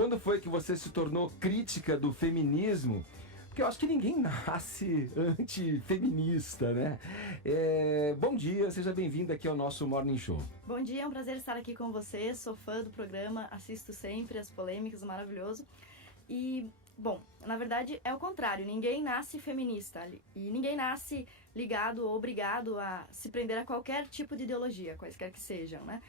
quando foi que você se tornou crítica do feminismo? Porque eu acho que ninguém nasce antifeminista, né? Bom dia, seja bem-vindo aqui ao nosso Morning Show. Bom dia, é um prazer estar aqui com você. Sou fã do programa, assisto sempre as polêmicas, maravilhoso. E, bom, na verdade é o contrário, ninguém nasce feminista e ninguém nasce ligado ou obrigado a se prender a qualquer tipo de ideologia, quaisquer que sejam, né?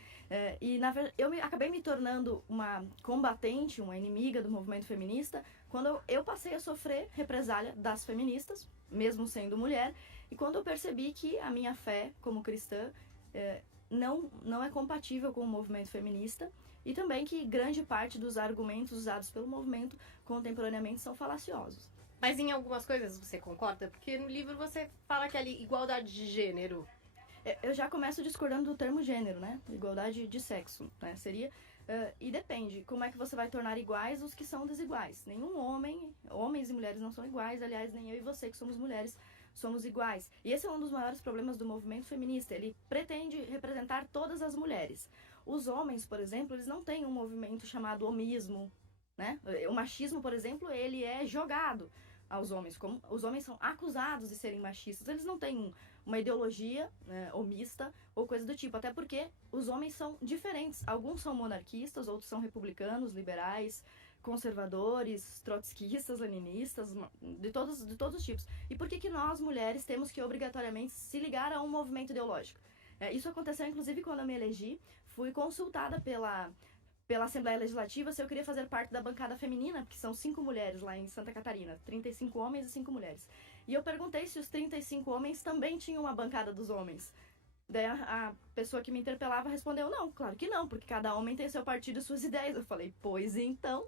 E na verdade acabei me tornando uma combatente, uma inimiga do movimento feminista quando eu passei a sofrer represália das feministas, mesmo sendo mulher, e quando eu percebi que a minha fé como cristã não é compatível com o movimento feminista, e também que grande parte dos argumentos usados pelo movimento contemporaneamente são falaciosos. Mas em algumas coisas você concorda? Porque no livro você fala que ali igualdade de gênero. Eu já começo discordando do termo gênero, né? Igualdade de sexo, né? Seria... e depende, como é que você vai tornar iguais os que são desiguais. Nenhum homens e mulheres não são iguais, aliás, nem eu e você que somos mulheres somos iguais. E esse é um dos maiores problemas do movimento feminista. Ele pretende representar todas as mulheres. Os homens, por exemplo, eles não têm um movimento chamado homismo, né? O machismo, por exemplo, ele é jogado aos homens. Como os homens são acusados de serem machistas, eles não têm uma ideologia homista ou coisa do tipo. Até porque os homens são diferentes. Alguns são monarquistas, outros são republicanos, liberais, conservadores, trotskistas, leninistas, de todos os tipos. E por que nós, mulheres, temos que obrigatoriamente se ligar a um movimento ideológico? Isso aconteceu, inclusive, quando eu me elegi. Fui consultada pela Assembleia Legislativa se eu queria fazer parte da bancada feminina, porque são 5 mulheres lá em Santa Catarina, 35 homens e 5 mulheres. E eu perguntei se os 35 homens também tinham uma bancada dos homens. Daí a pessoa que me interpelava respondeu, não, claro que não, porque cada homem tem seu partido e suas ideias. Eu falei, pois então,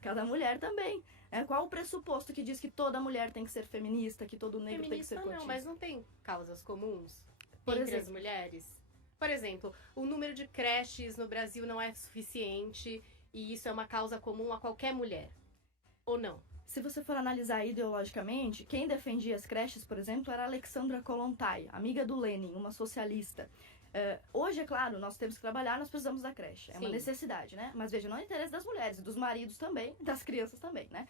cada mulher também. Qual o pressuposto que diz que toda mulher tem que ser feminista, que todo negro tem que ser cotista? Não, mas não tem causas comuns Por entre exemplo, as mulheres? Por exemplo, o número de creches no Brasil não é suficiente e isso é uma causa comum a qualquer mulher. Ou não? Se você for analisar ideologicamente, quem defendia as creches, por exemplo, era Alexandra Kollontai, amiga do Lenin, uma socialista. Hoje, é claro, nós temos que trabalhar, nós precisamos da creche. É uma necessidade, né? Mas veja, não é interesse das mulheres, dos maridos também, das crianças também, né?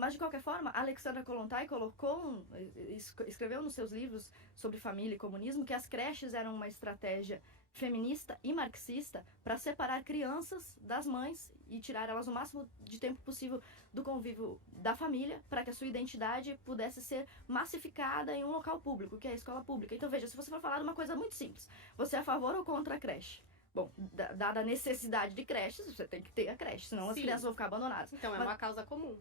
Mas, de qualquer forma, Alexandra Kollontai escreveu nos seus livros sobre família e comunismo que as creches eram uma estratégia feminista e marxista para separar crianças das mães e tirar elas o máximo de tempo possível do convívio da família para que a sua identidade pudesse ser massificada em um local público, que é a escola pública. Então, veja, se você for falar de uma coisa muito simples, você é a favor ou contra a creche? Bom, dada a necessidade de creches, você tem que ter a creche, senão as crianças vão ficar abandonadas. Então, é uma causa comum.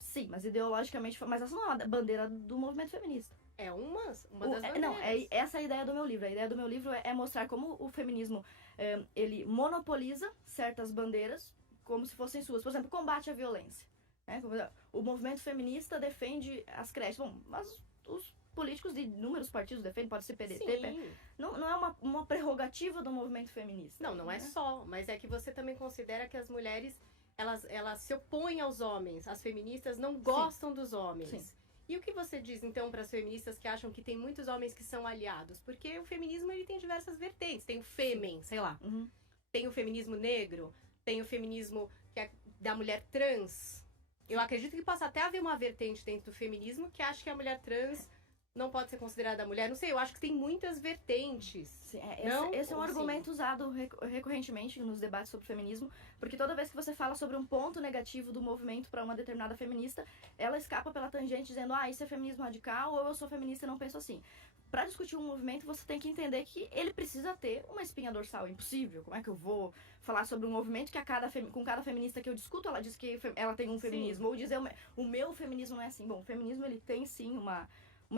Sim, mas ideologicamente... Mas essa não é uma bandeira do movimento feminista. É uma das bandeiras. Não, essa é a ideia do meu livro. A ideia do meu livro é mostrar como o feminismo ele monopoliza certas bandeiras como se fossem suas. Por exemplo, combate à violência. Né? O movimento feminista defende as creches. Bom, mas os políticos de inúmeros partidos defendem, pode ser PDT. Não é uma prerrogativa do movimento feminista. Não é só. Mas é que você também considera que as mulheres... Elas se opõem aos homens. As feministas não gostam dos homens. Sim. E o que você diz, então, para as feministas que acham que tem muitos homens que são aliados? Porque o feminismo ele tem diversas vertentes. Tem o fêmen, sei lá. Uhum. Tem o feminismo negro. Tem o feminismo que é da mulher trans. Eu acredito que possa até haver uma vertente dentro do feminismo que acha que a mulher trans não pode ser considerada mulher. Não sei, eu acho que tem muitas vertentes. Sim, esse é um argumento usado recorrentemente nos debates sobre feminismo, porque toda vez que você fala sobre um ponto negativo do movimento para uma determinada feminista, ela escapa pela tangente dizendo, isso é feminismo radical, ou eu sou feminista e não penso assim. Para discutir um movimento, você tem que entender que ele precisa ter uma espinha dorsal. É impossível. Como é que eu vou falar sobre um movimento que com cada feminista que eu discuto, ela diz que ela tem um feminismo, ou dizer o meu feminismo não é assim. Bom, o feminismo ele tem sim uma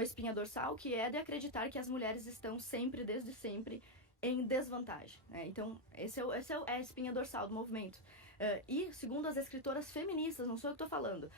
espinha dorsal, que é de acreditar que as mulheres estão sempre, desde sempre, em desvantagem. Né? Então, essa é a espinha dorsal do movimento. E, segundo as escritoras feministas, não sou eu que estou falando,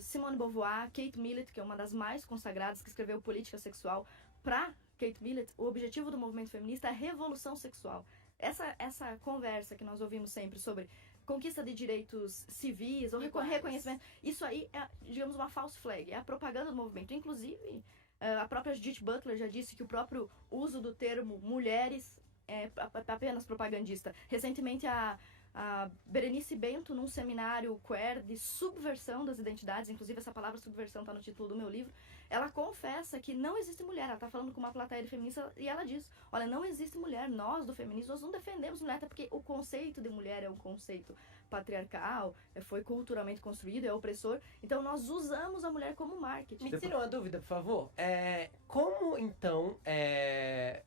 Simone Beauvoir, Kate Millett, que é uma das mais consagradas, que escreveu Política Sexual, para Kate Millett, o objetivo do movimento feminista é a revolução sexual. Essa conversa que nós ouvimos sempre sobre conquista de direitos civis ou reconhecimento, isso aí é, digamos, uma false flag, é a propaganda do movimento. Inclusive, a própria Judith Butler já disse que o próprio uso do termo mulheres é apenas propagandista. Recentemente, a a Berenice Bento, num seminário queer de subversão das identidades, inclusive essa palavra subversão está no título do meu livro, ela confessa que não existe mulher. Ela está falando com uma plateia de feminista e ela diz, olha, não existe mulher, nós do feminismo, nós não defendemos mulher, até porque o conceito de mulher é um conceito patriarcal, foi culturalmente construído, é opressor, então nós usamos a mulher como marketing. Me tira uma dúvida, por favor. Como, então,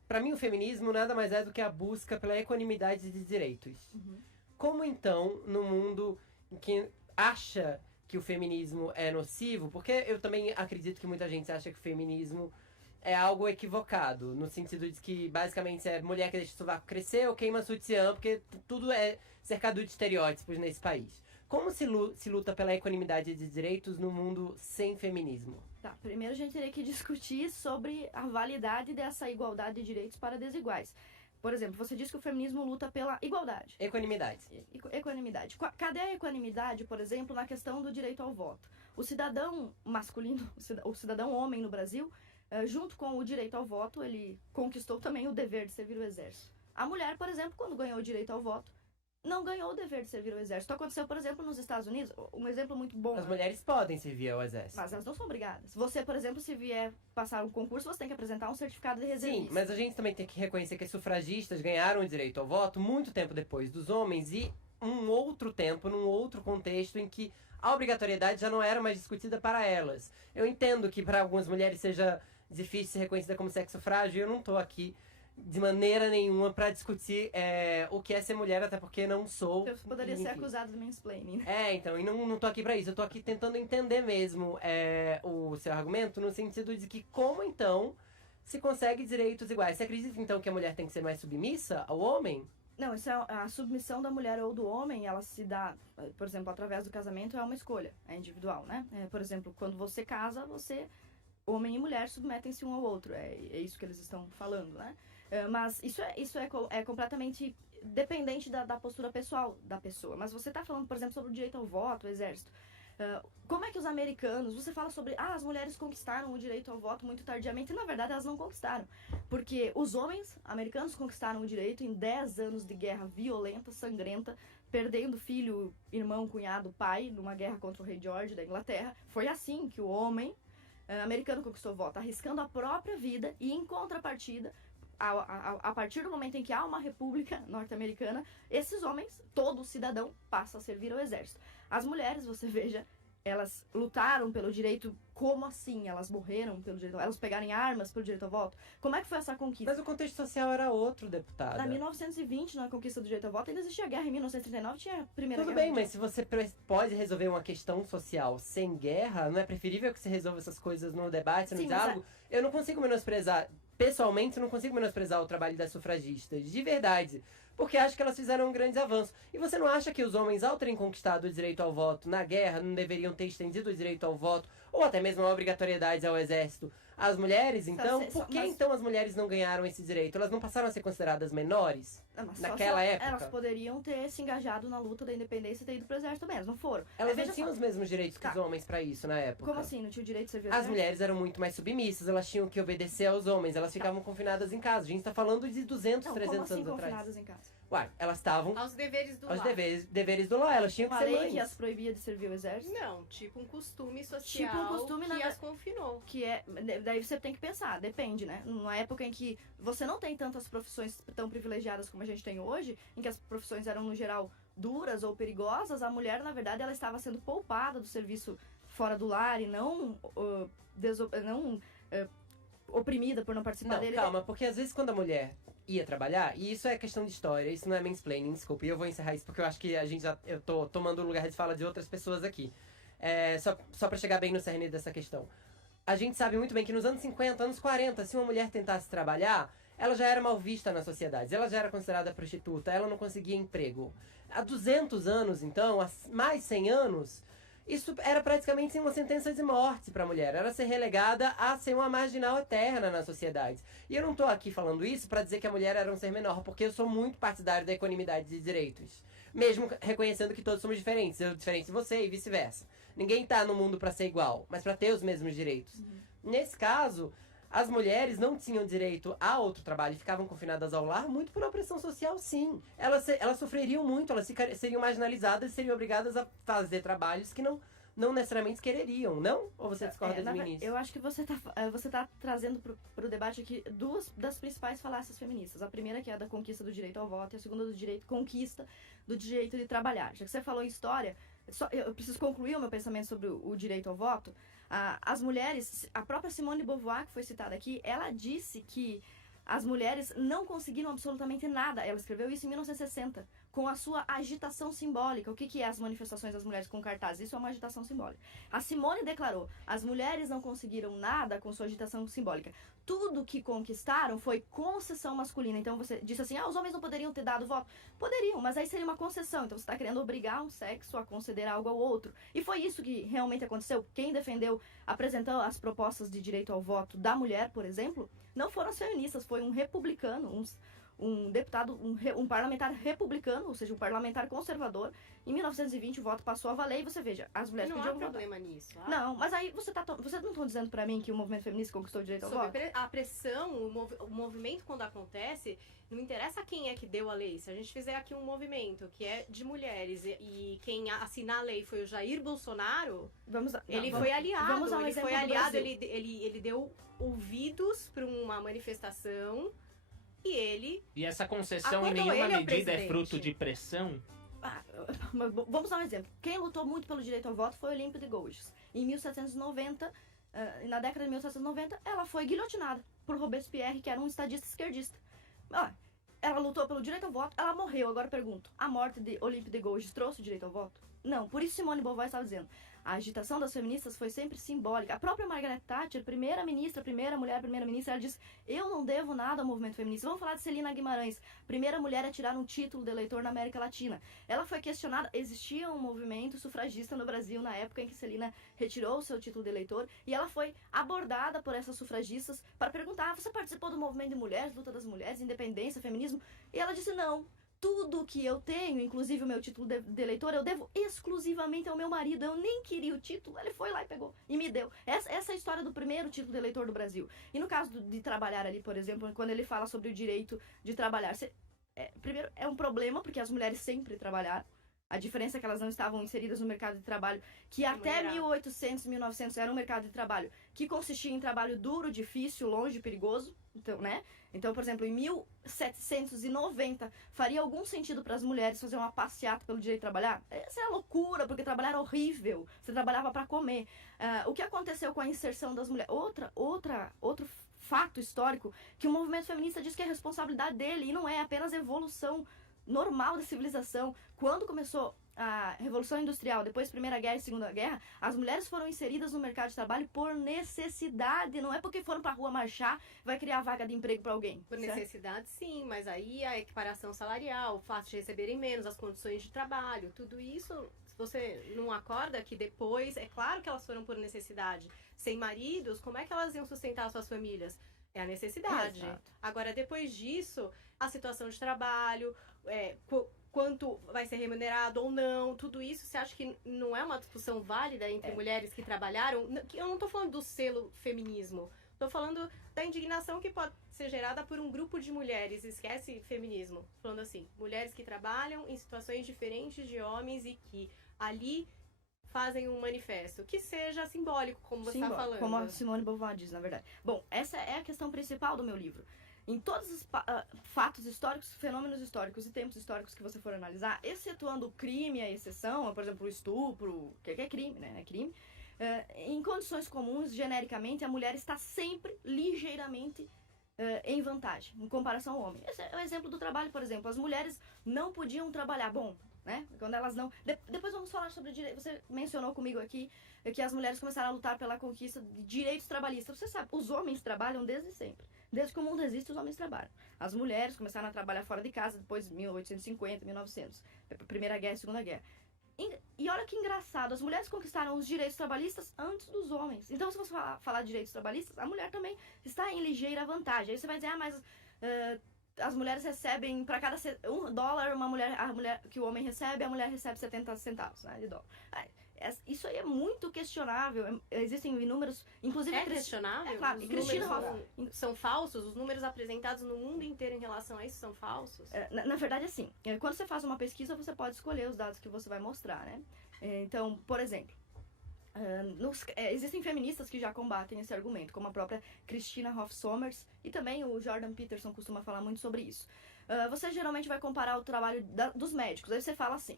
pra mim o feminismo nada mais é do que a busca pela equanimidade de direitos. Uhum. Como, então, no mundo em que acha que o feminismo é nocivo, porque eu também acredito que muita gente acha que o feminismo é algo equivocado, no sentido de que, basicamente, é mulher que deixa o sovaco crescer ou queima sutiã, porque tudo é cercado de estereótipos nesse país. Como se luta pela equanimidade de direitos no mundo sem feminismo? Tá, primeiro a gente teria que discutir sobre a validade dessa igualdade de direitos para desiguais. Por exemplo, você diz que o feminismo luta pela igualdade. Equanimidade. Equanimidade. Cadê a equanimidade, por exemplo, na questão do direito ao voto? O cidadão masculino, o cidadão homem no Brasil, junto com o direito ao voto, ele conquistou também o dever de servir o exército. A mulher, por exemplo, quando ganhou o direito ao voto, não ganhou o dever de servir o exército. Aconteceu, por exemplo, nos Estados Unidos, um exemplo muito bom. As mulheres podem servir ao exército. Mas elas não são obrigadas. Você, por exemplo, se vier passar um concurso, você tem que apresentar um certificado de reservista. Sim, mas a gente também tem que reconhecer que as sufragistas ganharam o direito ao voto muito tempo depois dos homens e um outro tempo, num outro contexto em que a obrigatoriedade já não era mais discutida para elas. Eu entendo que para algumas mulheres seja difícil ser reconhecida como sexo frágil, eu não tô aqui de maneira nenhuma pra discutir o que é ser mulher, até porque não sou. Eu poderia enfim. ser acusado de mansplaining, né? Então, e não tô aqui pra isso. Eu tô aqui tentando entender mesmo o seu argumento, no sentido de que como, então, se consegue direitos iguais. Você acredita, então, que a mulher tem que ser mais submissa ao homem? Não, isso é a submissão da mulher ou do homem, ela se dá, por exemplo, através do casamento, é uma escolha, é individual, né? Por exemplo, quando você casa, homem e mulher submetem-se um ao outro, é isso que eles estão falando, né? Mas isso é completamente dependente da postura pessoal da pessoa. Mas você está falando, por exemplo, sobre o direito ao voto, o exército. Como é que os americanos... Você fala sobre... as mulheres conquistaram o direito ao voto muito tardiamente. E, na verdade, elas não conquistaram. Porque os homens americanos conquistaram o direito em 10 anos de guerra violenta, sangrenta, perdendo filho, irmão, cunhado, pai, numa guerra contra o rei George da Inglaterra. Foi assim que o homem americano conquistou o voto, arriscando a própria vida e, em contrapartida... A partir do momento em que há uma república norte-americana, esses homens, todo cidadão, passa a servir ao exército. As mulheres, você veja, elas lutaram pelo direito. Como assim? Elas morreram pelo direito? Elas pegarem armas pelo direito ao voto? Como é que foi essa conquista? Mas o contexto social era outro, deputada. Na 1920, na conquista do direito ao voto, ainda existia guerra. Em 1939 tinha a primeira Tudo guerra. bem, mas se você pode resolver uma questão social sem guerra, não é preferível que você resolva essas coisas no debate, no Sim, diálogo? Eu não consigo menosprezar... Pessoalmente, eu não consigo menosprezar o trabalho das sufragistas, de verdade. Porque acho que elas fizeram um grande avanço. E você não acha que os homens, ao terem conquistado o direito ao voto na guerra, não deveriam ter estendido o direito ao voto, ou até mesmo a obrigatoriedade ao exército, às mulheres, então? Por que então as mulheres não ganharam esse direito? Elas não passaram a ser consideradas menores? Naquela época? Elas poderiam ter se engajado na luta da independência e ter ido pro exército mesmo, não foram. Elas não tinham os mesmos direitos que os homens pra isso na época. Como assim? Não tinha o direito de servir ao As exército? mulheres eram muito mais submissas, elas tinham que obedecer aos homens, elas ficavam confinadas em casa. A gente tá falando de 200, 300 como assim, anos atrás. confinadas em casa? Uai, elas estavam Aos deveres do aos lar. deveres do lar, elas tinham que Uma ser lei mães. que as proibia de servir ao exército? Não, tipo um costume social Tipo um costume que na- as confinou. Que é. Daí você tem que pensar, depende, né? Numa época em que você não tem tantas profissões tão privilegiadas como a gente tem hoje, em que as profissões eram, no geral, duras ou perigosas, a mulher, na verdade, ela estava sendo poupada do serviço fora do lar e não, oprimida por não participar Não, dele. calma, porque às vezes quando a mulher ia trabalhar, e isso é questão de história, isso não é mansplaining, desculpa, e eu vou encerrar isso porque eu acho que eu tô tomando o lugar de fala de outras pessoas aqui. Só pra chegar bem no cerne dessa questão. A gente sabe muito bem que nos anos 50, anos 40, se uma mulher tentasse trabalhar, ela já era mal vista na sociedade, ela já era considerada prostituta, ela não conseguia emprego. Há 200 anos, então, há mais 100 anos, isso era praticamente uma sentença de morte para a mulher. Era ser relegada a ser uma marginal eterna na sociedade. E eu não tô aqui falando isso para dizer que a mulher era um ser menor, porque eu sou muito partidário da equanimidade de direitos. Mesmo reconhecendo que todos somos diferentes. Eu diferente de você e vice-versa. Ninguém tá no mundo para ser igual, mas para ter os mesmos direitos. Nesse caso, As mulheres não tinham direito a outro trabalho e ficavam confinadas ao lar muito por opressão social, sim. Elas sofreriam muito, elas seriam marginalizadas e seriam obrigadas a fazer trabalhos que não necessariamente quereriam, não? Ou você discorda do início? Eu acho que você tá trazendo pro debate aqui duas das principais falácias feministas. A primeira que é a da conquista do direito ao voto e a segunda conquista do direito de trabalhar. Já que você falou em história, eu preciso concluir o meu pensamento sobre o direito ao voto. As mulheres, a própria Simone de Beauvoir, que foi citada aqui, ela disse que as mulheres não conseguiram absolutamente nada. Ela escreveu isso em 1960, com a sua agitação simbólica. O que é as manifestações das mulheres com cartazes? Isso é uma agitação simbólica. A Simone declarou, as mulheres não conseguiram nada com sua agitação simbólica. Tudo que conquistaram foi concessão masculina. Então você disse assim, os homens não poderiam ter dado voto? Poderiam, mas aí seria uma concessão. Então você está querendo obrigar um sexo a conceder algo ao outro. E foi isso que realmente aconteceu. Quem apresentou as propostas de direito ao voto da mulher, por exemplo, não foram as feministas, foi um republicano, um deputado, um parlamentar republicano, ou seja, um parlamentar conservador. Em 1920 o voto passou a valer e você veja, as mulheres não podiam há votar. problema nisso. Não, mas aí vocês não estão dizendo pra mim que o movimento feminista conquistou o direito ao voto? A pressão, o movimento quando acontece, não interessa quem é que deu a lei. Se a gente fizer aqui um movimento que é de mulheres e quem assinar a lei foi o Jair Bolsonaro, ele foi aliado. Vamos a um ele exemplo foi do aliado, Brasil. ele deu ouvidos para uma manifestação e ele... E essa concessão em Acordou, nenhuma ele é o medida é presidente. fruto de pressão? Vamos dar um exemplo. Quem lutou muito pelo direito ao voto foi Olímpia de Gouges. Em 1790, na década de 1790, ela foi guilhotinada por Robespierre, que era um estadista esquerdista. Ela lutou pelo direito ao voto, ela morreu. Agora eu pergunto, a morte de Olímpia de Gouges trouxe o direito ao voto? Não, por isso Simone de Beauvoir estava dizendo, a agitação das feministas foi sempre simbólica. A própria Margaret Thatcher, primeira primeira-ministra, ela disse, eu não devo nada ao movimento feminista. Vamos falar de Celina Guimarães, primeira mulher a tirar um título de eleitor na América Latina. Ela foi questionada, existia um movimento sufragista no Brasil na época em que Celina retirou o seu título de eleitor, e ela foi abordada por essas sufragistas para perguntar, você participou do movimento de mulheres, luta das mulheres, independência, feminismo? E ela disse, não. Tudo que eu tenho, inclusive o meu título de eleitor, eu devo exclusivamente ao meu marido. Eu nem queria o título, ele foi lá e pegou e me deu. Essa é a história do primeiro título de eleitor do Brasil. E no caso de trabalhar ali, por exemplo, quando ele fala sobre o direito de trabalhar, primeiro é um problema, porque as mulheres sempre trabalharam. A diferença é que elas não estavam inseridas no mercado de trabalho, que até 1800, 1900 era um mercado de trabalho que consistia em trabalho duro, difícil, longe, perigoso. Então, né? Então, por exemplo, em 1790, faria algum sentido para as mulheres fazer uma passeata pelo direito de trabalhar? Essa é loucura, porque trabalhar era horrível. Você trabalhava para comer. O que aconteceu com a inserção das mulheres? Outro fato histórico que o movimento feminista diz que é responsabilidade dele e não é apenas evolução normal da civilização. Quando começou a Revolução Industrial, depois Primeira Guerra e Segunda Guerra, as mulheres foram inseridas no mercado de trabalho por necessidade, não é porque foram pra rua marchar, vai criar vaga de emprego para alguém. Por certo? necessidade, sim, mas aí a equiparação salarial, o fato de receberem menos, as condições de trabalho, tudo isso, se você não acorda que depois, é claro que elas foram por necessidade. Sem maridos, como é que elas iam sustentar suas famílias? É a necessidade. Exato. Agora, depois disso, a situação de trabalho, quanto vai ser remunerado ou não, tudo isso, você acha que não é uma discussão válida entre mulheres que trabalharam? Eu não tô falando do selo feminismo, tô falando da indignação que pode ser gerada por um grupo de mulheres, esquece feminismo, falando assim, mulheres que trabalham em situações diferentes de homens e que ali fazem um manifesto, que seja simbólico, como você está falando. Como a Simone de Beauvoir diz, na verdade. Bom, essa é a questão principal do meu livro. Em todos os fatos históricos, fenômenos históricos e tempos históricos que você for analisar, excetuando o crime, a exceção, por exemplo, o estupro, que é crime, né? É crime. Em condições comuns, genericamente, a mulher está sempre ligeiramente em vantagem, em comparação ao homem. Esse é o exemplo do trabalho, por exemplo. As mulheres não podiam trabalhar. Bom, né? Quando elas não... Depois vamos falar sobre direito. Você mencionou comigo aqui que as mulheres começaram a lutar pela conquista de direitos trabalhistas. Você sabe, os homens trabalham desde sempre. Desde que o mundo existe, os homens trabalham. As mulheres começaram a trabalhar fora de casa depois de 1850, 1900. Primeira Guerra e Segunda Guerra. E olha que engraçado, as mulheres conquistaram os direitos trabalhistas antes dos homens. Então, se você falar de direitos trabalhistas, a mulher também está em ligeira vantagem. Aí você vai dizer, mas as mulheres recebem, para cada $1, a mulher que o homem recebe, a mulher recebe 70 centavos, né, de dólar. Isso aí é muito questionável. Existem inúmeros, inclusive... É questionável? É claro, Os e Cristina números Hoff... são falsos? Os números apresentados no mundo inteiro em relação a isso são falsos? Na verdade, assim, quando você faz uma pesquisa, você pode escolher os dados que você vai mostrar, né? Então, por exemplo, existem feministas que já combatem esse argumento, como a própria Cristina Hoff Sommers, e também o Jordan Peterson costuma falar muito sobre isso. Você geralmente vai comparar o trabalho dos médicos, aí você fala assim,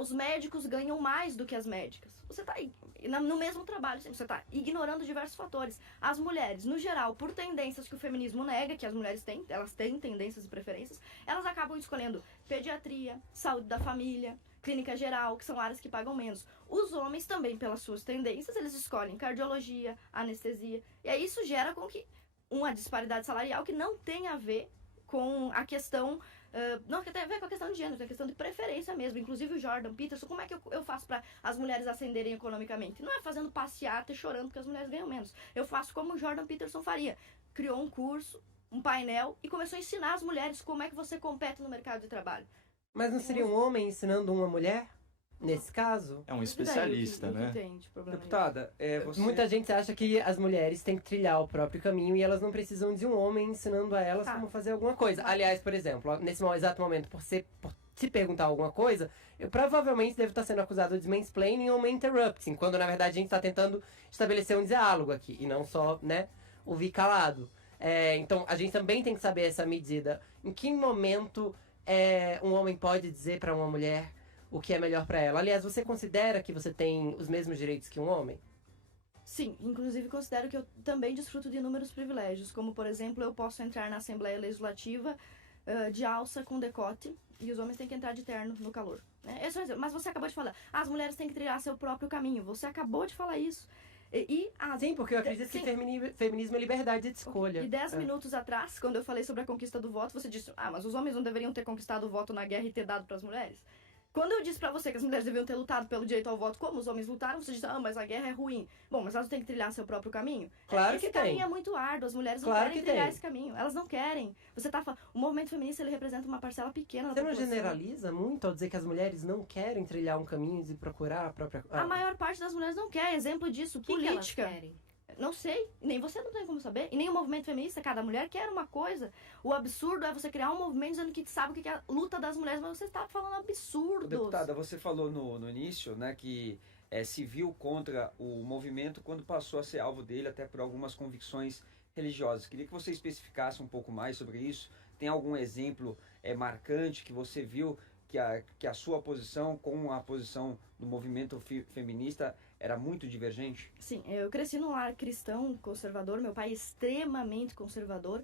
os médicos ganham mais do que as médicas. Você está no mesmo trabalho, você está ignorando diversos fatores. As mulheres, no geral, por tendências que o feminismo nega, que as mulheres têm, elas têm tendências e preferências, elas acabam escolhendo pediatria, saúde da família, clínica geral, que são áreas que pagam menos. Os homens também, pelas suas tendências, eles escolhem cardiologia, anestesia, e aí isso gera com que uma disparidade salarial que não tem a ver com a questão, não tem a ver com a questão de gênero, tem a questão de preferência mesmo. Inclusive o Jordan Peterson, como é que eu faço para as mulheres ascenderem economicamente? Não é fazendo passeata e chorando porque as mulheres ganham menos. Eu faço como o Jordan Peterson faria. Criou um curso, um painel e começou a ensinar as mulheres como é que você compete no mercado de trabalho. Mas não seria um homem ensinando uma mulher? Nesse caso? É um especialista, né? Deputada, você... Muita gente acha que as mulheres têm que trilhar o próprio caminho e elas não precisam de um homem ensinando a elas como fazer alguma coisa. Aliás, por exemplo, nesse exato momento, por se perguntar alguma coisa, eu provavelmente devo estar sendo acusado de mansplaining ou interrupting, quando na verdade a gente está tentando estabelecer um diálogo aqui e não só, né, ouvir calado. Então, a gente também tem que saber essa medida. Em que momento um homem pode dizer para uma mulher o que é melhor para ela? Aliás, você considera que você tem os mesmos direitos que um homem? Sim, inclusive considero que eu também desfruto de inúmeros privilégios, como, por exemplo, eu posso entrar na Assembleia Legislativa de alça com decote e os homens têm que entrar de terno no calor. Né? Mas você acabou de falar, as mulheres têm que trilhar seu próprio caminho. Você acabou de falar isso. Sim, porque eu acredito que feminismo é liberdade de escolha. E 10 minutos atrás, quando eu falei sobre a conquista do voto, você disse, mas os homens não deveriam ter conquistado o voto na guerra e ter dado para as mulheres? Quando eu disse pra você que as mulheres deviam ter lutado pelo direito ao voto como os homens lutaram, você disse, mas a guerra é ruim. Bom, mas elas têm que trilhar seu próprio caminho? Claro Esse que tem. caminho é muito árduo, as mulheres não querem trilhar esse caminho. Elas não querem. Você tá falando, o movimento feminista, ele representa uma parcela pequena da população. Você não generaliza muito ao dizer que as mulheres não querem trilhar um caminho de procurar a própria... A maior parte das mulheres não quer. Exemplo disso, política. Que elas querem? Não sei, nem você não tem como saber, e nem o movimento feminista, cada mulher quer uma coisa. O absurdo é você criar um movimento dizendo que sabe o que é a luta das mulheres, mas você está falando absurdos. Deputada, você falou no início, né, que se viu contra o movimento quando passou a ser alvo dele, até por algumas convicções religiosas. Queria que você especificasse um pouco mais sobre isso. Tem algum exemplo marcante que você viu que a sua posição com a posição do movimento feminista era muito divergente? Sim, eu cresci num lar cristão, conservador, meu pai é extremamente conservador,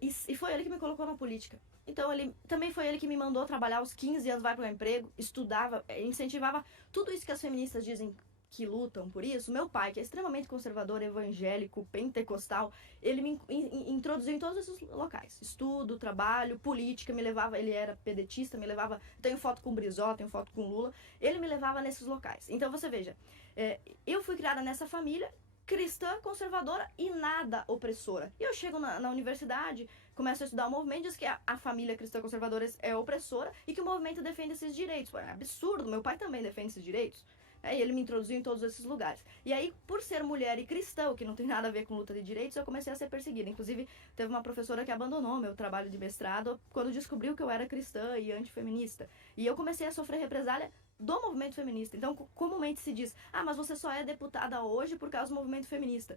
e foi ele que me colocou na política. Então, também foi ele que me mandou trabalhar aos 15 anos, vai para o emprego, estudava, incentivava tudo isso que as feministas dizem que lutam por isso. Meu pai, que é extremamente conservador, evangélico, pentecostal, ele me introduziu em todos esses locais. Estudo, trabalho, política, me levava, ele era pedetista, me levava, tenho foto com o Brizola, tenho foto com o Lula, ele me levava nesses locais. Então você veja, eu fui criada nessa família cristã, conservadora e nada opressora. E eu chego na universidade, começo a estudar o movimento, diz que a família cristã conservadora é opressora e que o movimento defende esses direitos. Pô, é absurdo, meu pai também defende esses direitos. E ele me introduziu em todos esses lugares. E aí, por ser mulher e cristã, o que não tem nada a ver com luta de direitos, eu comecei a ser perseguida. Inclusive, teve uma professora que abandonou meu trabalho de mestrado quando descobriu que eu era cristã e antifeminista. E eu comecei a sofrer represália do movimento feminista. Então, comumente se diz, mas você só é deputada hoje por causa do movimento feminista.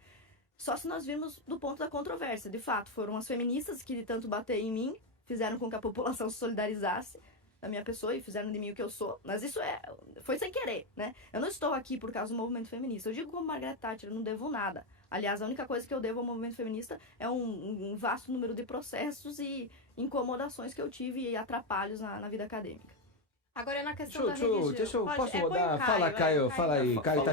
Só se nós virmos do ponto da controvérsia. De fato, foram as feministas que, de tanto bater em mim, fizeram com que a população se solidarizasse da minha pessoa e fizeram de mim o que eu sou, mas isso foi sem querer, né? Eu não estou aqui por causa do movimento feminista. Eu digo como Margaret Thatcher, eu não devo nada. Aliás, a única coisa que eu devo ao movimento feminista é um vasto número de processos e incomodações que eu tive e atrapalhos na vida acadêmica. Agora, na questão da religião... Posso põe rodar? o Caio, Fala, Caio, fala aí. Caio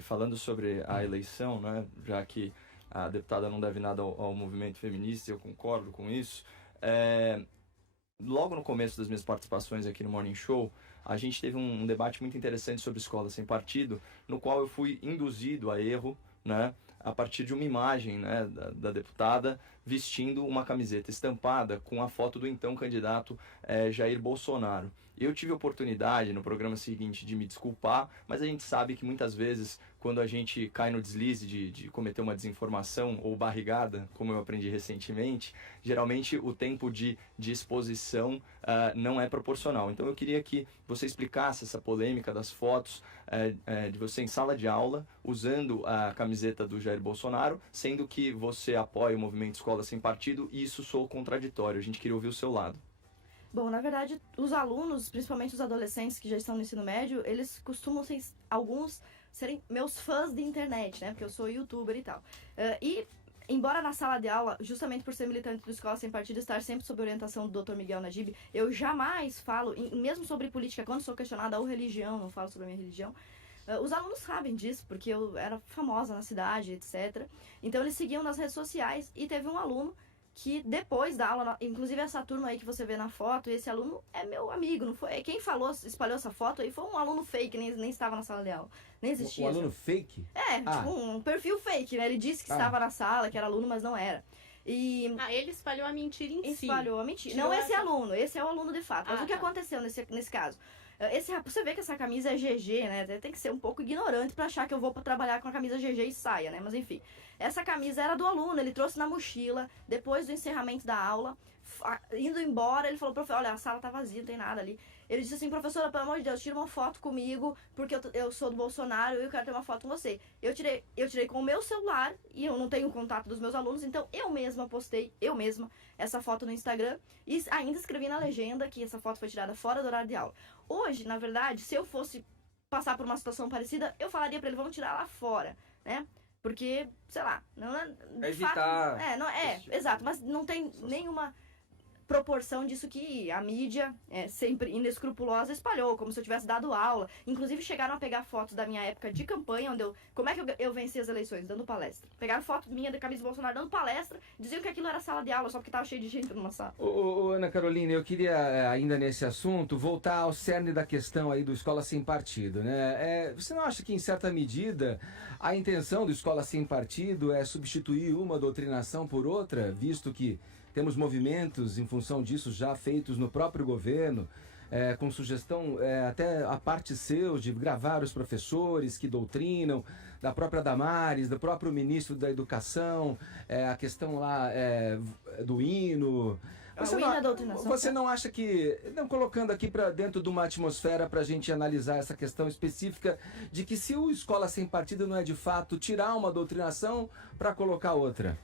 Falando sobre a eleição, né, já que a deputada não deve nada ao movimento feminista, eu concordo com isso. Logo no começo das minhas participações aqui no Morning Show, a gente teve um debate muito interessante sobre escola sem partido, no qual eu fui induzido a erro, né, a partir de uma imagem, né, da deputada vestindo uma camiseta estampada com a foto do então candidato Jair Bolsonaro. Eu tive a oportunidade no programa seguinte de me desculpar, mas a gente sabe que muitas vezes, quando a gente cai no deslize de cometer uma desinformação ou barrigada, como eu aprendi recentemente, geralmente o tempo de exposição não é proporcional. Então eu queria que você explicasse essa polêmica das fotos de você em sala de aula, usando a camiseta do Jair Bolsonaro, sendo que você apoia o movimento Escola Sem Partido, e isso soa contraditório. A gente queria ouvir o seu lado. Bom, na verdade, os alunos, principalmente os adolescentes que já estão no ensino médio, eles costumam ser, alguns, serem meus fãs de internet, né? Porque eu sou youtuber e tal. Embora na sala de aula, justamente por ser militante do Escola Sem Partido, estar sempre sob orientação do Dr. Miguel Najib, eu jamais falo, mesmo sobre política, quando sou questionada ou religião, não falo sobre a minha religião. Os alunos sabem disso, porque eu era famosa na cidade, etc. Então eles seguiam nas redes sociais, e teve um aluno que depois da aula, inclusive essa turma aí que você vê na foto, esse aluno é meu amigo, não foi? Quem espalhou essa foto aí foi um aluno fake, nem estava na sala de aula, nem existia. Um aluno fake? Tipo um perfil fake, né? Ele disse que estava na sala, que era aluno, mas não era. Ele espalhou a mentira em si. Espalhou a mentira. Não esse aluno, esse é o aluno de fato. Mas o que tá. aconteceu nesse caso? Você vê que essa camisa é GG, né? Tem que ser um pouco ignorante pra achar que eu vou trabalhar com a camisa GG e saia, né? Mas enfim, essa camisa era do aluno, ele trouxe na mochila, depois do encerramento da aula, indo embora, ele falou, olha, a sala tá vazia, não tem nada ali. Ele disse assim, professora, pelo amor de Deus, tira uma foto comigo, porque eu sou do Bolsonaro e eu quero ter uma foto com você. Eu tirei com o meu celular, e eu não tenho contato dos meus alunos, então eu mesma postei, essa foto no Instagram, e ainda escrevi na legenda que essa foto foi tirada fora do horário de aula. Hoje, na verdade, se eu fosse passar por uma situação parecida, eu falaria pra ele, vamos tirar lá fora, né? Porque, sei lá, não é... Evitar... Exato, mas não tem nenhuma proporção disso que a mídia, sempre inescrupulosa, espalhou, como se eu tivesse dado aula. Inclusive, chegaram a pegar fotos da minha época de campanha, como é que eu venci as eleições? Dando palestra. Pegaram foto minha da camisa do Bolsonaro dando palestra, diziam que aquilo era sala de aula, só porque tava cheio de gente numa sala. Ana Carolina, eu queria, ainda nesse assunto, voltar ao cerne da questão aí do Escola Sem Partido, né? Você não acha que, em certa medida, a intenção do Escola Sem Partido é substituir uma doutrinação por outra, visto que temos movimentos em função disso já feitos no próprio governo, com sugestão até a parte seu de gravar os professores que doutrinam, da própria Damares, do próprio ministro da Educação, a questão lá do hino. Você não acha que, não colocando aqui para dentro de uma atmosfera para a gente analisar essa questão específica de que se o Escola Sem Partido não é de fato tirar uma doutrinação para colocar outra?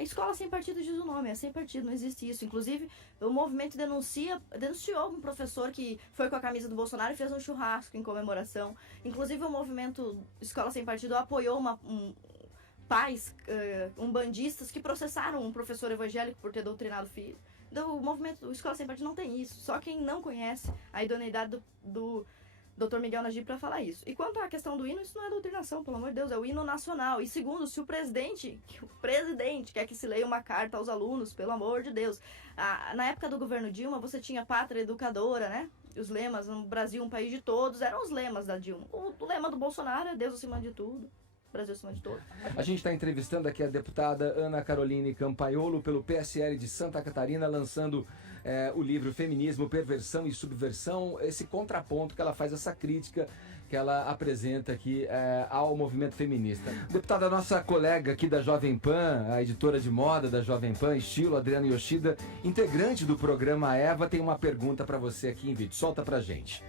Escola Sem Partido diz o nome, é sem partido, não existe isso. Inclusive, o movimento denunciou um professor que foi com a camisa do Bolsonaro e fez um churrasco em comemoração. Inclusive, o movimento Escola Sem Partido apoiou pais umbandistas que processaram um professor evangélico por ter doutrinado filho. O movimento Escola Sem Partido não tem isso. Só quem não conhece a idoneidade do Dr. Miguel Najib para falar isso. E quanto à questão do hino, isso não é doutrinação, pelo amor de Deus, é o hino nacional. E segundo, se o presidente quer que se leia uma carta aos alunos, pelo amor de Deus. Na época do governo Dilma, você tinha pátria educadora, né? Os lemas, no Brasil, um país de todos, eram os lemas da Dilma. O lema do Bolsonaro é Deus acima de tudo. Brasil acima de tudo. A gente está entrevistando aqui a deputada Ana Caroline Campaiolo pelo PSL de Santa Catarina, lançando o livro Feminismo, Perversão e Subversão, esse contraponto que ela faz, essa crítica que ela apresenta aqui ao movimento feminista. Deputada, nossa colega aqui da Jovem Pan, a editora de moda da Jovem Pan, Estilo, Adriana Yoshida, integrante do programa Eva, tem uma pergunta para você aqui em vídeo. Solta pra gente.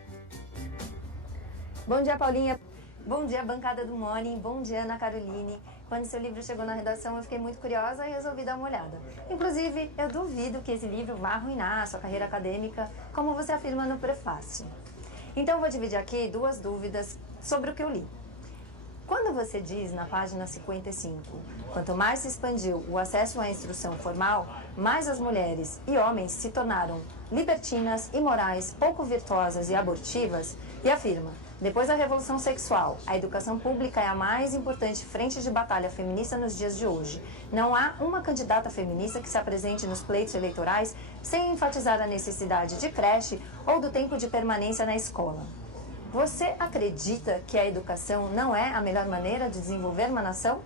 Bom dia, Paulinha. Bom dia, bancada do Morning. Bom dia, Ana Caroline. Quando seu livro chegou na redação, eu fiquei muito curiosa e resolvi dar uma olhada. Inclusive, eu duvido que esse livro vá arruinar a sua carreira acadêmica, como você afirma no prefácio. Então, eu vou dividir aqui duas dúvidas sobre o que eu li. Quando você diz na página 55, quanto mais se expandiu o acesso à instrução formal, mais as mulheres e homens se tornaram libertinas, imorais, pouco virtuosas e abortivas, e afirma: depois da Revolução Sexual, a educação pública é a mais importante frente de batalha feminista nos dias de hoje. Não há uma candidata feminista que se apresente nos pleitos eleitorais sem enfatizar a necessidade de creche ou do tempo de permanência na escola. Você acredita que a educação não é a melhor maneira de desenvolver uma nação?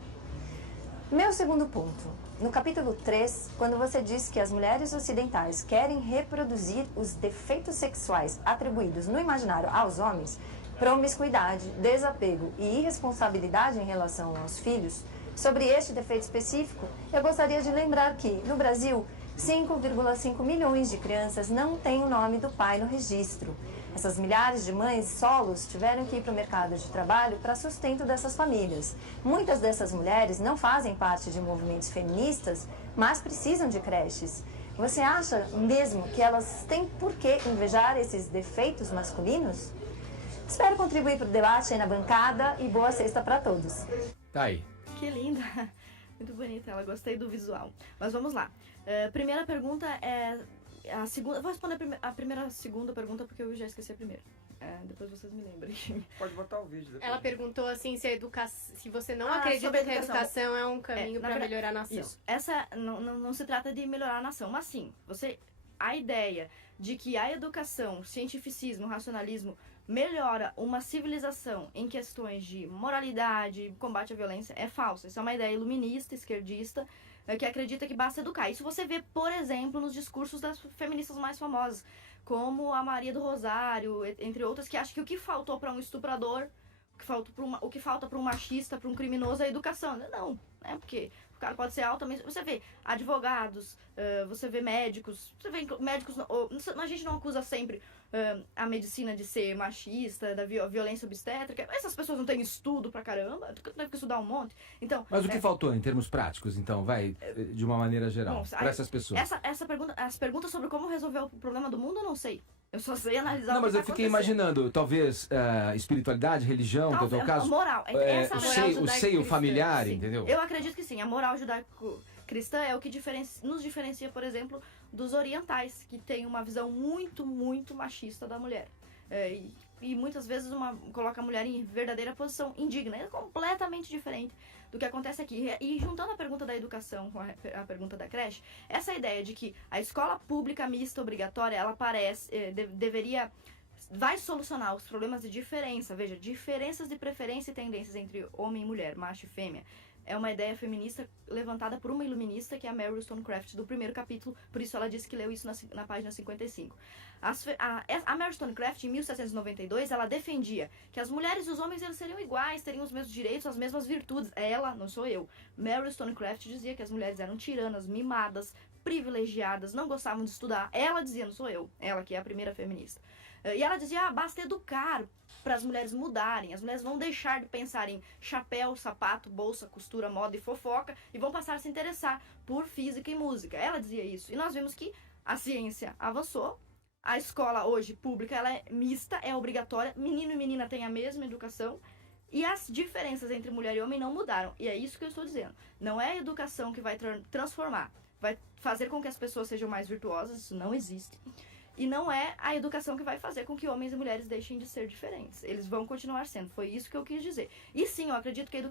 Meu segundo ponto. no capítulo 3, quando você diz que as mulheres ocidentais querem reproduzir os defeitos sexuais atribuídos no imaginário aos homens, promiscuidade, desapego e irresponsabilidade em relação aos filhos, sobre este defeito específico, eu gostaria de lembrar que, no Brasil, 5,5 milhões de crianças não têm o nome do pai no registro. Essas milhares de mães solos tiveram que ir para o mercado de trabalho para sustento dessas famílias. Muitas dessas mulheres não fazem parte de movimentos feministas, mas precisam de creches. Você acha mesmo que elas têm por que invejar esses defeitos masculinos? Espero contribuir para o debate aí na bancada e boa sexta para todos. Tá aí. Que linda. Muito bonita ela, gostei do visual. Mas vamos lá. Primeira pergunta é a segunda. Vou responder a primeira, a segunda pergunta porque eu já esqueci a primeira. Depois vocês me lembrem. Pode botar o vídeo depois. Ela perguntou assim se você não sobre acredita a que a educação é um caminho para melhorar a nação. Isso. Essa não se trata de melhorar a nação, mas sim, a ideia de que a educação, cientificismo, racionalismo melhora uma civilização em questões de moralidade, combate à violência, é falsa. Isso é uma ideia iluminista, esquerdista, que acredita que basta educar. Isso você vê, por exemplo, nos discursos das feministas mais famosas, como a Maria do Rosário, entre outras, que acham que o que faltou para um estuprador, o que falta para um machista, para um criminoso é a educação. Não, porque o cara pode ser altamente... Você vê advogados, você vê médicos, a gente não acusa sempre a medicina de ser machista, da violência obstétrica. Essas pessoas não têm estudo pra caramba, teve que estudar um monte. Então, Mas o que faltou em termos práticos, então, de uma maneira geral, para essas pessoas? As perguntas sobre como resolver o problema do mundo, eu não sei. Eu só sei analisar Não, o que mas eu fiquei imaginando, talvez, espiritualidade, religião, que é o teu caso, moral. o seio familiar, sim. entendeu? Eu acredito que sim. A moral judaico-cristã é o que nos diferencia, por exemplo, dos orientais, que tem uma visão muito, muito machista da mulher. E muitas vezes coloca a mulher em verdadeira posição indigna. É completamente diferente do que acontece aqui. E juntando a pergunta da educação com a pergunta da creche, essa ideia de que a escola pública mista obrigatória, ela vai solucionar os problemas de diferença. Veja, diferenças de preferência e tendências entre homem e mulher, macho e fêmea. É uma ideia feminista levantada por uma iluminista, que é a Mary Wollstonecraft, do primeiro capítulo. Por isso ela disse que leu isso na página 55. A Mary Wollstonecraft, em 1792, ela defendia que as mulheres e os homens eles seriam iguais, teriam os mesmos direitos, as mesmas virtudes. Ela, não sou eu. Mary Wollstonecraft dizia que as mulheres eram tiranas, mimadas, privilegiadas, não gostavam de estudar. Ela dizia, não sou eu. Ela, que é a primeira feminista. E ela dizia, basta educar para as mulheres mudarem. As mulheres vão deixar de pensar em chapéu, sapato, bolsa, costura, moda e fofoca e vão passar a se interessar por física e música. Ela dizia isso. E nós vimos que a ciência avançou. A escola hoje pública ela é mista, é obrigatória. Menino e menina têm a mesma educação. E as diferenças entre mulher e homem não mudaram. E é isso que eu estou dizendo. Não é a educação que vai transformar, vai fazer com que as pessoas sejam mais virtuosas. Isso não existe. E não é a educação que vai fazer com que homens e mulheres deixem de ser diferentes. Eles vão continuar sendo. Foi isso que eu quis dizer. E sim, eu acredito que a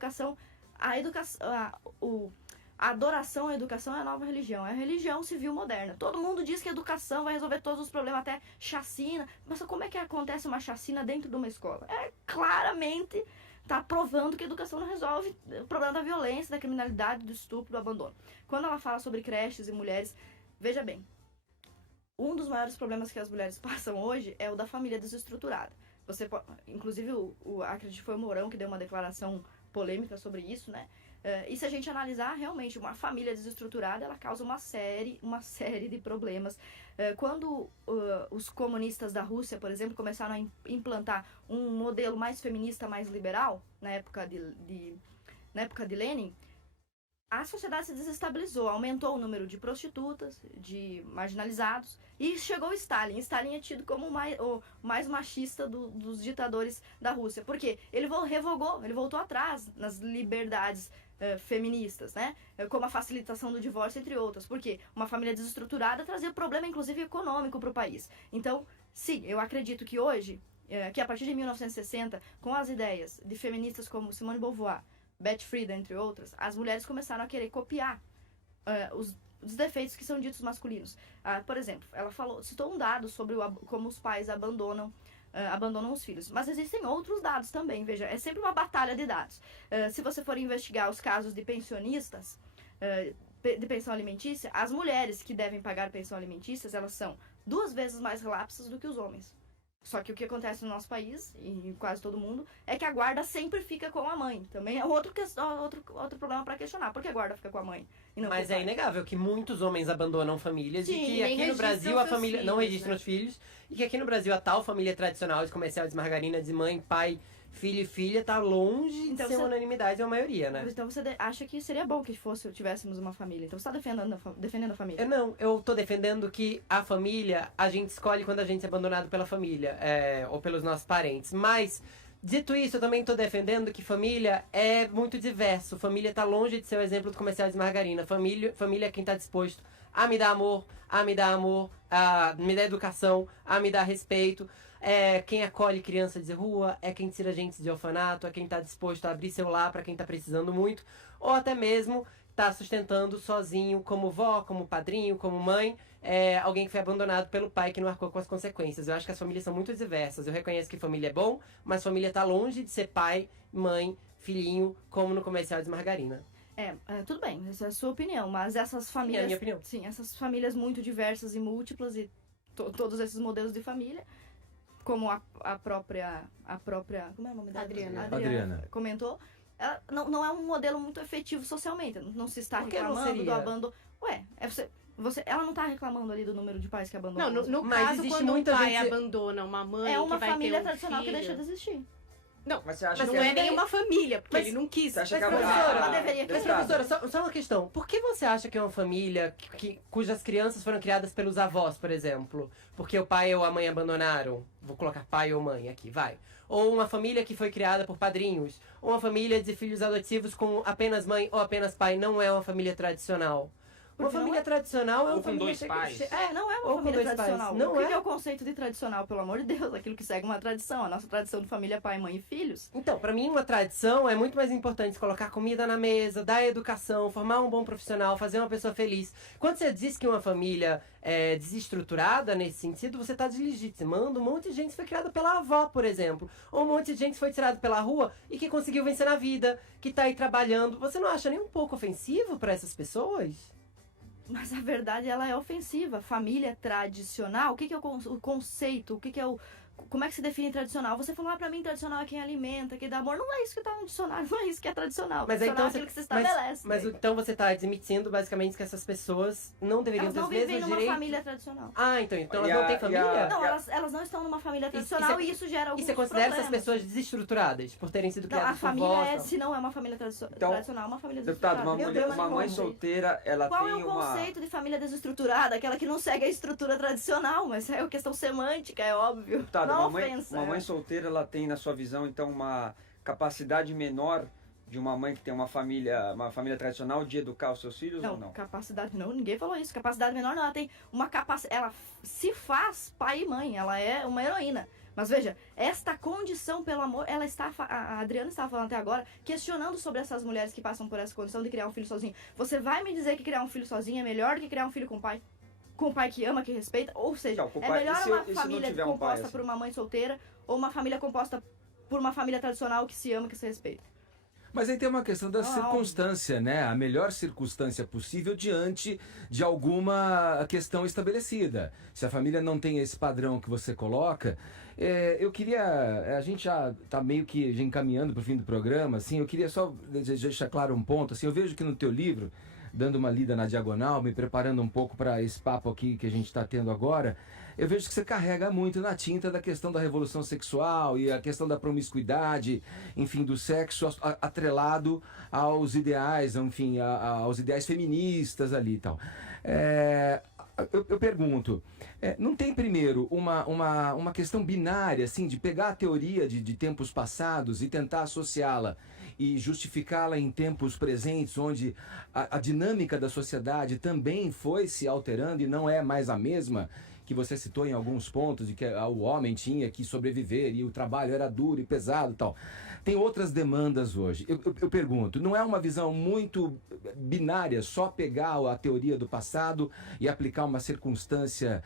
adoração à educação é a nova religião. É a religião civil moderna. Todo mundo diz que a educação vai resolver todos os problemas, até chacina. Mas como é que acontece uma chacina dentro de uma escola? Claramente está provando que a educação não resolve o problema da violência, da criminalidade, do estupro, do abandono. Quando ela fala sobre creches e mulheres, veja bem. Um dos maiores problemas que as mulheres passam hoje é o da família desestruturada. Inclusive, acredito que foi o Mourão que deu uma declaração polêmica sobre isso, né? E se a gente analisar, realmente, uma família desestruturada, ela causa uma série de problemas. Quando os comunistas da Rússia, por exemplo, começaram a implantar um modelo mais feminista, mais liberal, na época de Lenin, a sociedade se desestabilizou, aumentou o número de prostitutas, de marginalizados, e chegou Stalin. Stalin é tido como o mais machista dos ditadores da Rússia. Por quê? Ele voltou atrás nas liberdades feministas, né? Como a facilitação do divórcio, entre outras. Por quê? Uma família desestruturada trazia problema, inclusive, econômico para o país. Então, sim, eu acredito que hoje, que a partir de 1960, com as ideias de feministas como Simone de Beauvoir, Betty Friedan, entre outras, as mulheres começaram a querer copiar os defeitos que são ditos masculinos. Por exemplo, ela citou um dado sobre como os pais abandonam os filhos. Mas existem outros dados também, veja, é sempre uma batalha de dados. Se você for investigar os casos de pensionistas, de pensão alimentícia, as mulheres que devem pagar pensão alimentícia, elas são 2 vezes mais relapsas do que os homens. Só que o que acontece no nosso país, e em quase todo mundo, é que a guarda sempre fica com a mãe. Também é outro problema para questionar. Por que a guarda fica com a mãe? E não Mas com o é pai? inegável que muitos homens abandonam famílias e Sim, que nem aqui no registram Brasil a seus família não filhos, registra né? os filhos e que aqui no Brasil a tal família tradicional de comercial de margarina de mãe, pai, filho e filha tá longe Então de ser você- unanimidade, é a maioria, né? Então você acha que seria bom que tivéssemos uma família. Então você está defendendo a família. Eu tô defendendo que a família, a gente escolhe quando a gente é abandonado pela família, ou pelos nossos parentes. Mas, dito isso, eu também tô defendendo que família é muito diverso. Família tá longe de ser o exemplo do comercial de margarina. Família é quem tá disposto a me dar amor, a me dar educação, a me dar respeito. É quem acolhe criança de rua, é quem tira gente de orfanato, é quem tá disposto a abrir seu lar para quem tá precisando muito, ou até mesmo tá sustentando sozinho, como vó, como padrinho, como mãe, alguém que foi abandonado pelo pai que não arcou com as consequências. Eu acho que as famílias são muito diversas. Eu reconheço que família é bom, mas família tá longe de ser pai, mãe, filhinho, como no comercial de margarina. Tudo bem, essa é a sua opinião, mas essas famílias... É a minha opinião. Sim, essas famílias muito diversas e múltiplas e todos esses modelos de família, como a própria... Como é o nome dela? Adriana. Comentou, ela não é um modelo muito efetivo socialmente. Não se está Por que não reclamando do seria? abandono. Ela não está reclamando ali do número de pais que abandonam. Não, no Mas caso, existe quando um muita pai gente- abandona uma mãe é uma que vai família ter um tradicional que filho... deixa de existir. Mas você acha Não que é nenhuma família, porque Mas- ele não quis. Você acha Mas, que a professora, ela a- deveria Mas, deputada, professora, só uma questão. Por que você acha que é uma família cujas crianças foram criadas pelos avós, por exemplo? Porque o pai ou a mãe abandonaram? Vou colocar pai ou mãe aqui, vai. Ou uma família que foi criada por padrinhos? Ou uma família de filhos adotivos com apenas mãe ou apenas pai? Não é uma família tradicional. Uma Porque não família tradicional é uma Ou com família... dois pais. Não é uma Ou com família dois tradicional. pais. Não o que é? que é o conceito de tradicional, pelo amor de Deus? Aquilo que segue uma tradição. A nossa tradição de família é pai, mãe e filhos. Então, pra mim, uma tradição é muito mais importante colocar comida na mesa, dar educação, formar um bom profissional, fazer uma pessoa feliz. Quando você diz que uma família é desestruturada nesse sentido, você tá deslegitimando um monte de gente que foi criada pela avó, por exemplo. Ou um monte de gente que foi tirada pela rua e que conseguiu vencer na vida, que tá aí trabalhando. Você não acha nem um pouco ofensivo pra essas pessoas? Mas a verdade, ela é ofensiva. Família tradicional, o que que é o conceito? O que que é o... Como é que se define tradicional? Você falou, pra mim, tradicional é quem alimenta, quem dá amor. Não é isso que tá no dicionário, não é isso que é tradicional. Mas aí, Tradicional então, é aquilo que se mas estabelece. Mas então você tá admitindo, basicamente, que essas pessoas não deveriam Elas ter não os mesmos vivem numa direitos? família tradicional. Ah, então E elas não a- têm e a- família? Não, elas não estão numa família E tradicional você- e isso gera alguns E você considera essas problemas. pessoas desestruturadas por terem sido Não, a criadas por família vós? se não é uma família Então, tradicional, é uma família deputado, desestruturada. uma, Meu Deus, uma mas mãe como? solteira, ela Qual tem é o uma... conceito de família desestruturada? Aquela que não segue a estrutura tradicional, mas é uma questão semântica, é óbvio. Deputado, não uma mãe, ofensa. uma mãe solteira, ela tem, na sua visão, então, uma capacidade menor de uma mãe que tem uma família tradicional de educar os seus filhos ou Não, não? capacidade não, ninguém falou isso. Capacidade menor não, ela tem uma capacidade. Ela se faz pai e mãe, ela é uma heroína. Mas veja, esta condição, pelo amor, ela está. A Adriana estava falando até agora, questionando sobre essas mulheres que passam por essa condição de criar um filho sozinho. Você vai me dizer que criar um filho sozinho é melhor do que criar um filho com pai? Com um pai que ama, que respeita? Ou seja, Então, com é pai- melhor e se eu- uma e se não família tiver um pai composta assim? por uma mãe solteira ou uma família composta por uma família tradicional que se ama, que se respeita? Mas aí tem uma questão da circunstância, né? A melhor circunstância possível diante de alguma questão estabelecida. Se a família não tem esse padrão que você coloca, eu queria... A gente já está meio que já encaminhando para o fim do programa, assim, eu queria só deixar claro um ponto, assim, eu vejo que no teu livro, dando uma lida na diagonal, me preparando um pouco para esse papo aqui que a gente está tendo agora, eu vejo que você carrega muito na tinta da questão da revolução sexual e a questão da promiscuidade, enfim, do sexo atrelado aos ideais, enfim, aos ideais feministas ali e tal. Eu pergunto, não tem primeiro uma questão binária, assim, de pegar a teoria de tempos passados e tentar associá-la e justificá-la em tempos presentes, onde a dinâmica da sociedade também foi se alterando e não é mais a mesma que você citou em alguns pontos, de que o homem tinha que sobreviver e o trabalho era duro e pesado e tal. Tem outras demandas hoje. Eu pergunto, não é uma visão muito binária só pegar a teoria do passado e aplicar uma circunstância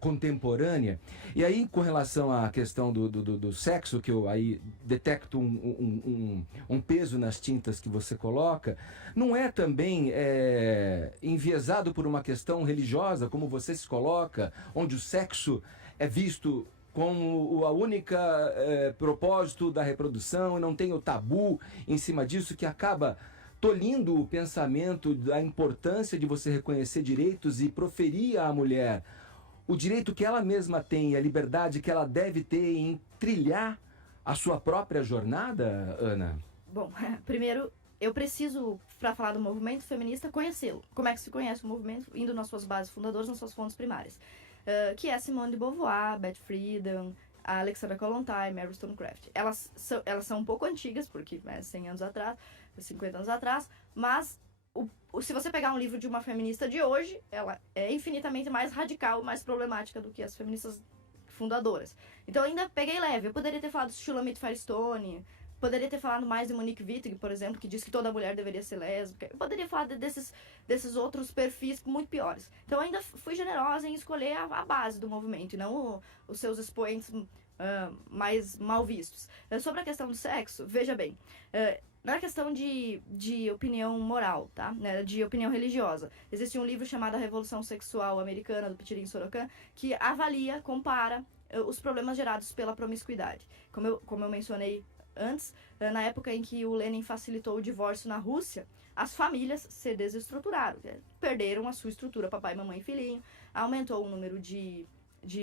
contemporânea? E aí, com relação à questão do sexo, que eu aí detecto um peso nas tintas que você coloca, não é também enviesado por uma questão religiosa, como você se coloca, onde o sexo é visto como a única propósito da reprodução e não tem o tabu em cima disso, que acaba tolhindo o pensamento da importância de você reconhecer direitos e proferir à mulher o direito que ela mesma tem, a liberdade que ela deve ter em trilhar a sua própria jornada, Ana? Bom, primeiro, eu preciso, para falar do movimento feminista, conhecê-lo. Como é que se conhece o movimento? Indo nas suas bases fundadoras, nas suas fontes primárias. Que é Simone de Beauvoir, Beth Friedan, a Alexandra Kollontai, Mary Wollstonecraft. Elas são um pouco antigas, porque 100 anos atrás, 50 anos atrás, mas se você pegar um livro de uma feminista de hoje, ela é infinitamente mais radical, mais problemática do que as feministas fundadoras. Então eu ainda peguei leve. Eu poderia ter falado de Shulamit Firestone, poderia ter falado mais de Monique Wittig, por exemplo, que diz que toda mulher deveria ser lésbica. Eu poderia falar desses outros perfis muito piores. Então eu ainda fui generosa em escolher a base do movimento, e não os seus expoentes mais mal vistos. Sobre a questão do sexo, veja bem, na questão de opinião moral, tá? Né? De opinião religiosa. Existe um livro chamado A Revolução Sexual Americana, do Pichirin Sorokan, que avalia, compara os problemas gerados pela promiscuidade. Como eu mencionei antes, na época em que o Lenin facilitou o divórcio na Rússia, as famílias se desestruturaram, perderam a sua estrutura, papai, mamãe e filhinho, aumentou o número de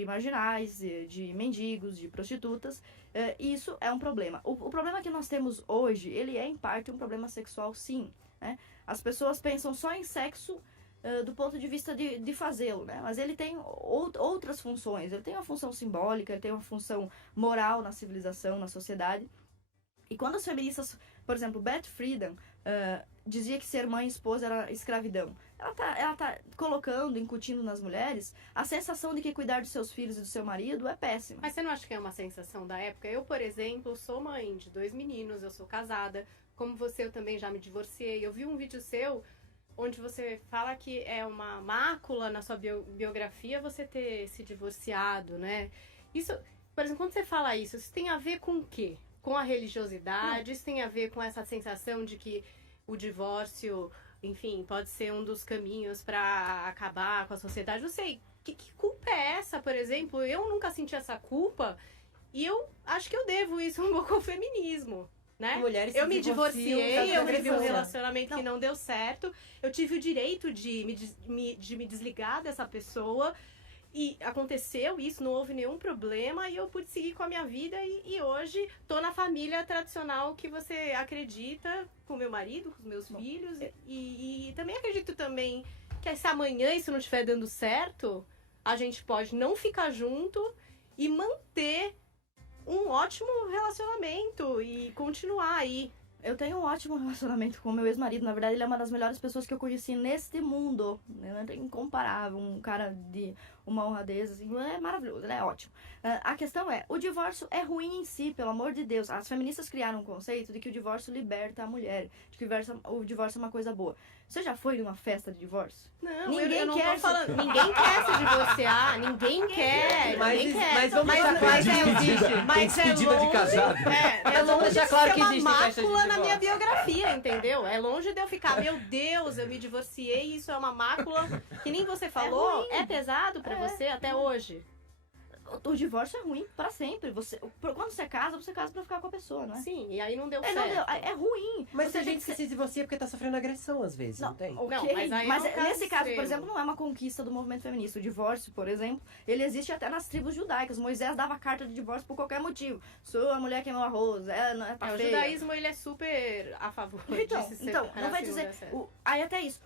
marginais, de mendigos, de prostitutas, e isso é um problema. O problema que nós temos hoje, ele é em parte um problema sexual, sim, né? As pessoas pensam só em sexo do ponto de vista de fazê-lo, né? Mas ele tem outras funções, ele tem uma função simbólica, ele tem uma função moral na civilização, na sociedade. E quando as feministas, por exemplo, Beth Friedan dizia que ser mãe e esposa era escravidão, ela tá colocando, incutindo nas mulheres a sensação de que cuidar dos seus filhos e do seu marido é péssimo. Mas você não acha que é uma sensação da época? Eu, por exemplo, sou mãe de 2 meninos, eu sou casada. Como você, eu também já me divorciei. Eu vi um vídeo seu onde você fala que é uma mácula na sua biografia você ter se divorciado, né? Isso, por exemplo, quando você fala isso tem a ver com o quê? Com a religiosidade? Isso tem a ver com essa sensação de que o divórcio, enfim, pode ser um dos caminhos para acabar com a sociedade? Não sei, que culpa é essa, por exemplo? Eu nunca senti essa culpa e eu acho que eu devo isso um pouco ao feminismo, né? Mulheres eu me divorciei, eu vivi um agressão. relacionamento que não deu certo, eu tive o direito de me desligar dessa pessoa. E aconteceu isso, não houve nenhum problema e eu pude seguir com a minha vida e hoje tô na família tradicional que você acredita, com meu marido, com os meus filhos. E também acredito também que se amanhã isso não estiver dando certo, a gente pode não ficar junto e manter um ótimo relacionamento e continuar aí. Eu tenho um ótimo relacionamento com o meu ex-marido. Na verdade, ele é uma das melhores pessoas que eu conheci neste mundo. É incomparável. Um cara de uma honradez, assim, é maravilhoso, ele é ótimo. A questão é, o divórcio é ruim em si, pelo amor de Deus. As feministas criaram um conceito de que o divórcio liberta a mulher, de que o divórcio é uma coisa boa. Você já foi numa festa de divórcio? Não, eu não tô falando. Ninguém quer se divorciar, ninguém quer. Ninguém quer. Mas vamos mas é despedida de casado. É longe longe deixar claro que uma existem festas de mácula na divórcio. minha biografia, entendeu? É longe de eu ficar, meu Deus, eu me divorciei, isso é uma mácula. Que nem você falou, é pesado pra você até hoje. O divórcio é ruim pra sempre. Quando você casa pra ficar com a pessoa, não é? Sim, e aí não deu Não certo. deu, é ruim. Mas Você tem tem gente que se divorcia porque tá sofrendo agressão às vezes, não tem? Ok, Não, mas aí é um caso nesse caso, por extremo. exemplo, não é uma conquista do movimento feminista. O divórcio, por exemplo, ele existe até nas tribos judaicas. Moisés dava carta de divórcio por qualquer motivo. Sua mulher queimou arroz, tá O feia. judaísmo, ele é super a favor disso. Então, não vai dizer... Aí até isso.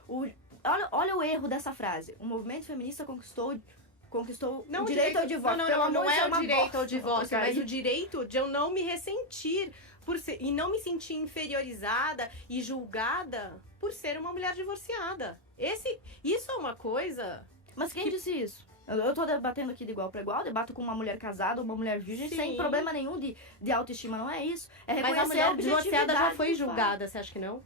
Olha o erro dessa frase. O movimento feminista conquistou o direito ao divórcio. Não é o direito ao bosta. divórcio, mas o direito de eu não me ressentir e não me sentir inferiorizada e julgada por ser uma mulher divorciada. Isso é uma coisa... Mas quem disse isso? Eu tô debatendo aqui de igual para igual, debato com uma mulher casada, uma mulher virgem, Sim. sem problema nenhum de autoestima, não é isso. É Mas reconhecer a mulher objetividade divorciada já do foi fato. julgada, você acha que não?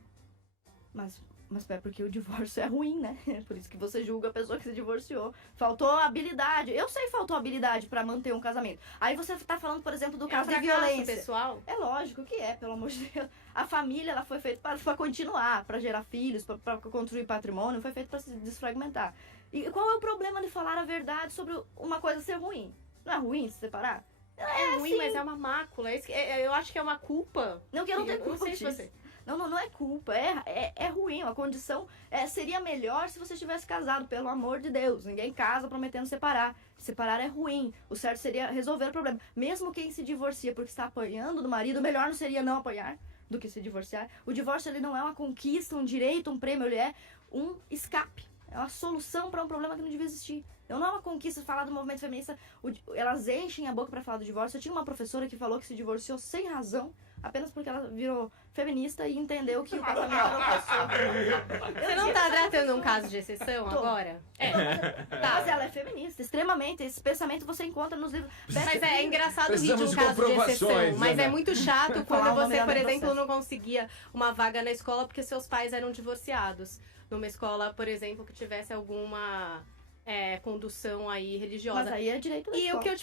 Mas é porque o divórcio é ruim, né? Por isso que você julga a pessoa que se divorciou. Faltou habilidade. Eu sei que faltou habilidade pra manter um casamento. Aí você tá falando, por exemplo, do caso de violência. Pessoal. É lógico que é, pelo amor de Deus. A família, ela foi feita pra continuar, pra gerar filhos, pra construir patrimônio, não foi feita pra se desfragmentar. E qual é o problema de falar a verdade sobre uma coisa ser ruim? Não é ruim se separar? É ruim, mas é uma mácula. Eu acho que é uma culpa. Não que eu não tenha não culpa sei se disso. você... Não é culpa, é ruim, a condição seria melhor se você tivesse casado, pelo amor de Deus. Ninguém casa prometendo separar. Separar é ruim, o certo seria resolver o problema. Mesmo quem se divorcia porque está apanhando do marido, melhor não seria não apanhar do que se divorciar. O divórcio ele não é uma conquista, um direito, um prêmio, ele é um escape. É uma solução para um problema que não devia existir. Então não é uma conquista falar do movimento feminista, elas enchem a boca para falar do divórcio. Eu tinha uma professora que falou que se divorciou sem razão, apenas porque ela virou feminista e entendeu que o casamento era uma pessoa. Você não tá tratando um caso de exceção Tô. agora? Mas ela é feminista, extremamente. Esse pensamento você encontra nos livros. Mas é engraçado rir de Precisamos um de caso de comprovações, exceção. Mas né? é muito chato Falar quando o nome você, da por minha exemplo, processo. não conseguia uma vaga na escola porque seus pais eram divorciados. Numa escola, por exemplo, que tivesse alguma condução aí religiosa. Mas aí é direito da E o escola. que eu te